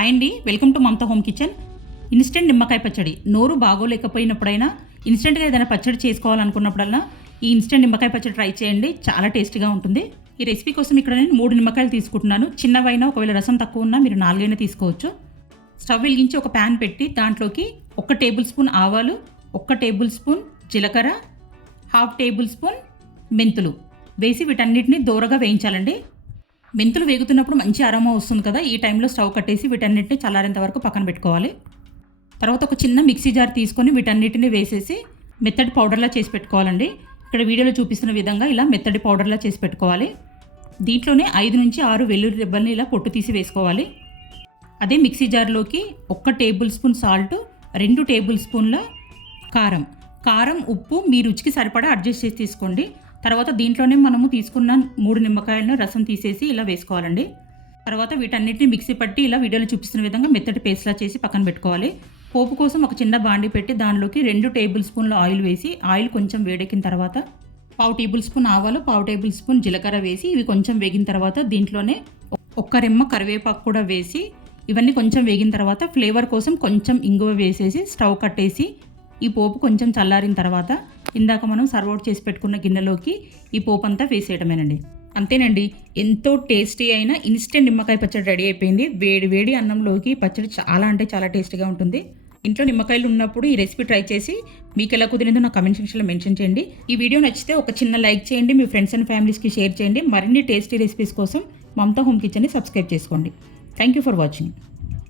Hi అండి, welcome to Mamata home kitchen. Instant నిమ్మకాయ పచ్చడి. నోరు బాగోలేకపోయినప్పుడైనా ఇన్స్టెంట్గా ఏదైనా పచ్చడి చేసుకోవాలనుకున్నప్పుడల్లా ఈ ఇన్స్టెంట్ నిమ్మకాయ పచ్చడి ట్రై చేయండి. చాలా టేస్టీగా ఉంటుంది. ఈ రెసిపీ కోసం ఇక్కడ నేను 3 నిమ్మకాయలు తీసుకుంటున్నాను. చిన్నవైనా ఒకవేళ రసం తక్కువ ఉన్నా మీరు 4 అయినా తీసుకోవచ్చు. స్టవ్ వెలిగించి ఒక ప్యాన్ పెట్టి దాంట్లోకి 1 టేబుల్ స్పూన్ ఆవాలు, 1 టేబుల్ స్పూన్ జీలకర్ర, 1/2 టేబుల్ స్పూన్ మెంతులు వేసి వీటన్నిటిని దోరగా వేయించాలండి. మెంతులు వేగుతున్నప్పుడు మంచి అరోమా వస్తుంది కదా, ఈ టైంలో స్టవ్ కట్టేసి వీటన్నిటిని చల్లారేంత వరకు పక్కన పెట్టుకోవాలి. తర్వాత ఒక చిన్న మిక్సీ జార్ తీసుకొని వీటన్నిటిని వేసేసి మెత్తడి పౌడర్లా చేసి పెట్టుకోవాలండి. ఇక్కడ వీడియోలో చూపిస్తున్న విధంగా ఇలా మెత్తడి పౌడర్లా చేసి పెట్టుకోవాలి. దీంట్లోనే 5 నుంచి 6 వెల్లుల్లి రెబ్బల్ని ఇలా పొట్టు తీసి వేసుకోవాలి. అదే మిక్సీ జార్లోకి 1 టేబుల్ స్పూన్ సాల్ట్, 2 టేబుల్ స్పూన్ల కారం, ఉప్పు మీ రుచికి సరిపడా అడ్జస్ట్ చేసి తీసుకోండి. తర్వాత దీంట్లోనే మనము తీసుకున్న 3 నిమ్మకాయలను రసం తీసేసి ఇలా వేసుకోవాలండి. తర్వాత వీటన్నిటిని మిక్సీ పట్టి ఇలా వీడియోలో చూపిస్తున్న విధంగా మెత్తటి పేస్ట్లా చేసి పక్కన పెట్టుకోవాలి. పోపు కోసం ఒక చిన్న బాండి పెట్టి దానిలోకి 2 టేబుల్ స్పూన్ల ఆయిల్ వేసి ఆయిల్ కొంచెం వేడెక్కిన తర్వాత 1/2 టేబుల్ స్పూన్ ఆవాలు, 1/2 టేబుల్ స్పూన్ జీలకర్ర వేసి ఇవి కొంచెం వేగిన తర్వాత దీంట్లోనే 1 రెమ్మ కరివేపాకు కూడా వేసి ఇవన్నీ కొంచెం వేగిన తర్వాత ఫ్లేవర్ కోసం కొంచెం ఇంగువ వేసేసి స్టవ్ కట్టేసి ఈ పోపు కొంచెం చల్లారిన తర్వాత ఇందాక మనం సర్వ్ అవుట్ చేసి పెట్టుకున్న గిన్నెలోకి ఈ పోపు అంతా వేసేయటమేనండి. అంతేనండి, ఎంతో టేస్టీ అయిన ఇన్స్టెంట్ నిమ్మకాయ పచ్చడి రెడీ అయిపోయింది. వేడి వేడి అన్నంలోకి పచ్చడి చాలా అంటే చాలా టేస్టీగా ఉంటుంది. ఇంట్లో నిమ్మకాయలు ఉన్నప్పుడు ఈ రెసిపీ ట్రై చేసి మీకు ఎలా కుదిరిందో నా కమెంట్ సెక్షన్లో మెన్షన్ చేయండి. ఈ వీడియో నచ్చితే ఒక చిన్న లైక్ చేయండి, మీ ఫ్రెండ్స్ అండ్ ఫ్యామిలీస్కి షేర్ చేయండి. మరిన్ని టేస్టీ రెసిపీస్ కోసం మమతా హోమ్ కిచెన్ని సబ్స్క్రైబ్ చేసుకోండి. Thank you for watching.